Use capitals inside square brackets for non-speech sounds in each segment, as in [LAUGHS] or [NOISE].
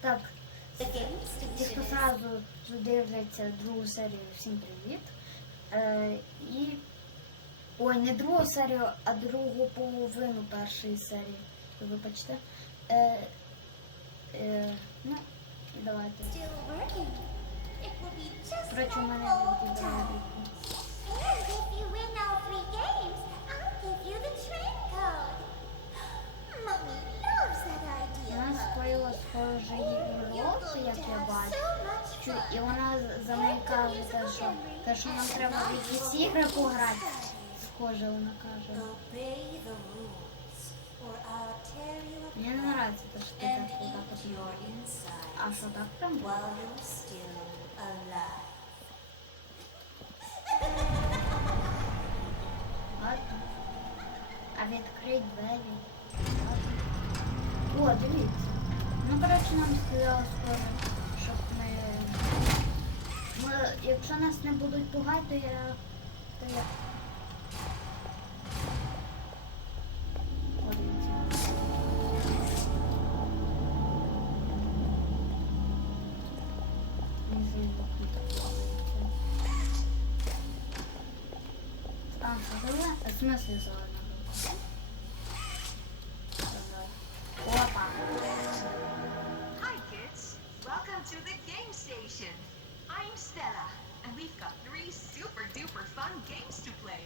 Так, The game ті, хто зразу дивляться другу серію, всім привіт. Е, і. Ой, не другу серію, а другу половину першої серії. Вибачте. Е, е, ну, давайте. у мене code. Mommy loves that idea. Mommy. скоїла схожий You're як я бачу. І вона за нею каже, те, що, нам треба в якісь ігри пограти. Схоже, вона каже. Мені не подобається те, що ти так insides А що так прям? А відкрий двері. О, дивіться. Ну, коротше, нам сказали скоро, щоб ми... ми... Якщо нас не будуть пугати, то я... То я... А, зелена? В смысле зелена? to the Game Station. I'm Stella, and we've got three super duper fun games to play.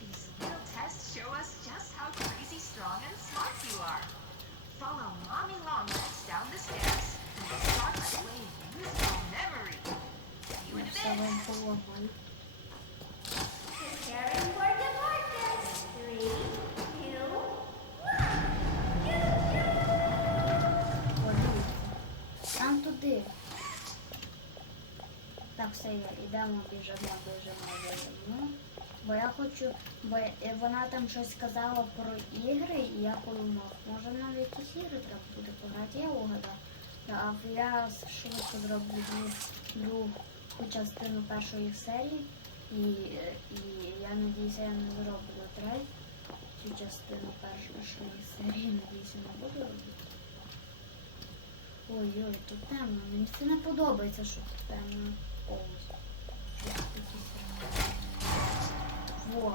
These little tests show us just how crazy strong and smart you are. Follow Mommy Longlegs down the stairs, and we'll start by playing musical memory. See you in a bit. Так, все, я йдемо, біжимо, біжимо, біжимо. Бо я хочу, бо вона там щось сказала про ігри, і я подумав, може нам якісь ігри треба буде пограти, я угадав. А я швидко зроблю другу частину першої серії, і, е, і я надіюся, я не зроблю третю частину першої серії, надіюся, не буду робити. Ой-ой, тут темно. Мені це не подобається, що тут темно. Во.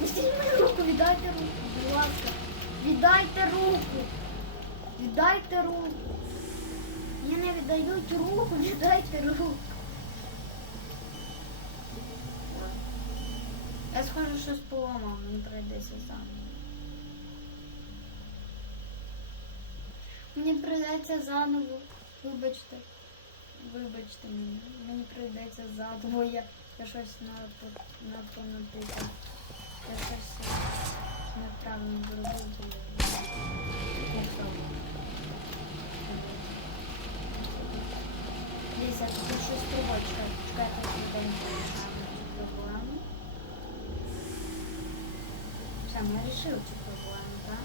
Пустіть мою руку, віддайте руку, будь ласка. Віддайте руку. Віддайте руку. Мені не віддають руку, віддайте руку. Я схоже, щось поламав, мені прийдеться заново. Мені прийдеться заново. Вибачте. Вибачте мене. Мені прийдеться заново. Я, я щось напо- напонаписав. Я щось неправильно зробив. Дивіться, тут щось триває. Чекайте, чекайте. Проблему. Все, ми вирішили цю проблему, так?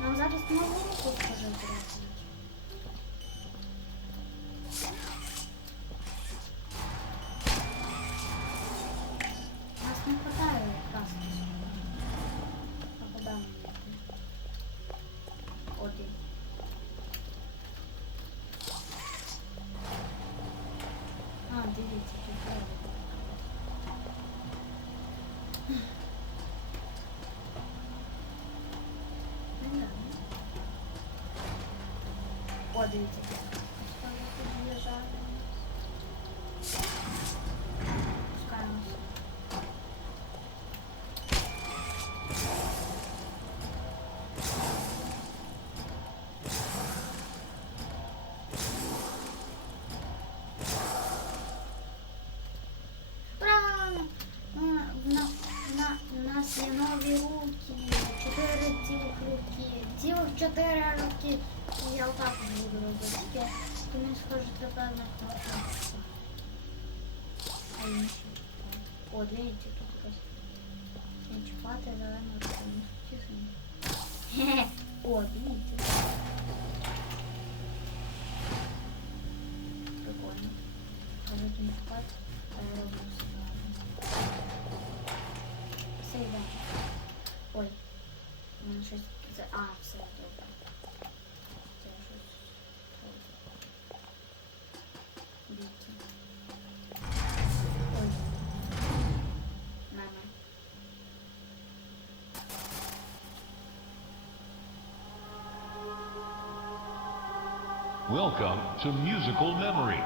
Нам зараз нову руку скажи треба. Нас не хватає краски. А куди нам йти? Один. А, дивіться, тут треба. Ну, да. О, чотири руки. Я отак буду робити. Не схоже тепер на кнопку. А інші. О, дивіться, тут якась. Не чіпати зелену Welcome to Musical Memory.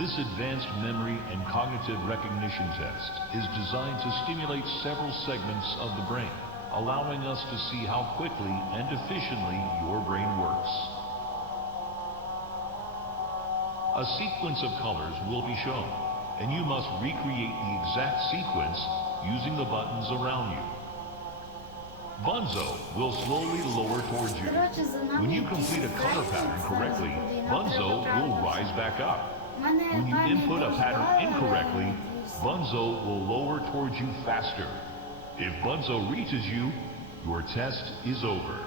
This advanced memory and cognitive recognition test is designed to stimulate several segments of the brain, allowing us to see how quickly and efficiently your brain works. A sequence of colors will be shown, and you must recreate the exact sequence using the buttons around you. Bunzo will slowly lower towards you. When you complete a color pattern correctly, Bunzo will rise back up. When you input a pattern incorrectly, Bunzo will lower towards you faster. If Bunzo reaches you, your test is over.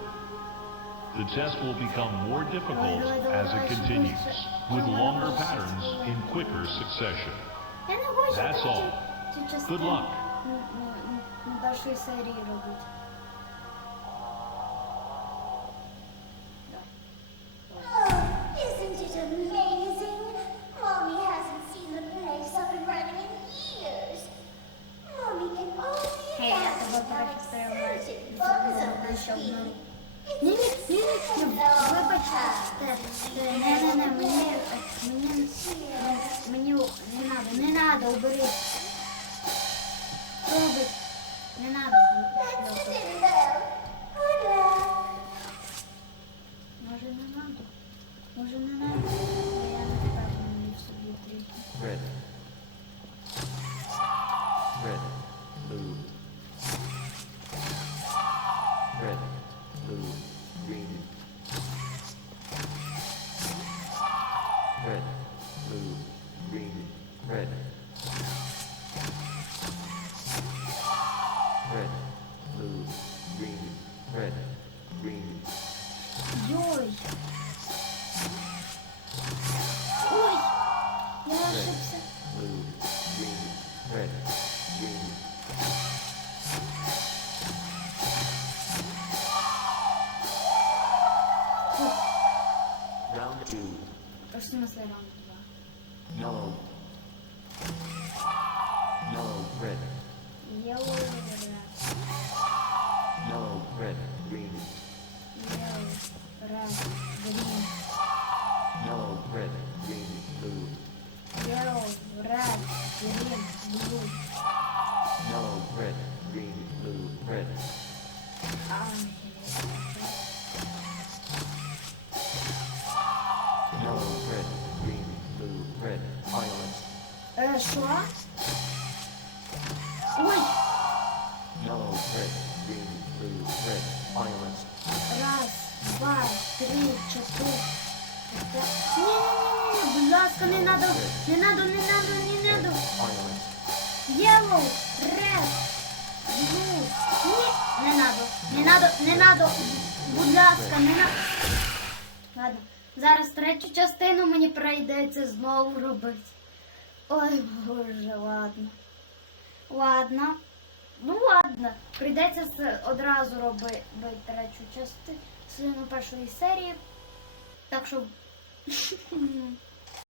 The test will become more difficult as it continues, with longer patterns in quicker succession. That's all. Good luck. Ну. be. Ні, ні, ні, вибачте, не, не, не, мені, мені, мені не надо, не надо, убери. Робить, Red. Blue. Green. Red. Red. Blue. Green. Red. Green. Йой! Ой! Я ошибся. Ай, Yellow, red, green, blue, red. Violet. Е, що? Ой! Yellow, red, green, blue, red. Violet. Раз, два, три, чотири. Ні-ні-ні, будь ласка, не надо, не надо, не надо, не надо. Yellow, red, blue. Не надо, не надо, не надо. Будь ласка, не надо. Ладно, зараз третю частину мені прийдеться знову робити. Ой, боже, ладно. Ладно. Ну ладно, прийдеться одразу робити третю частину першої серії. Так що [LAUGHS]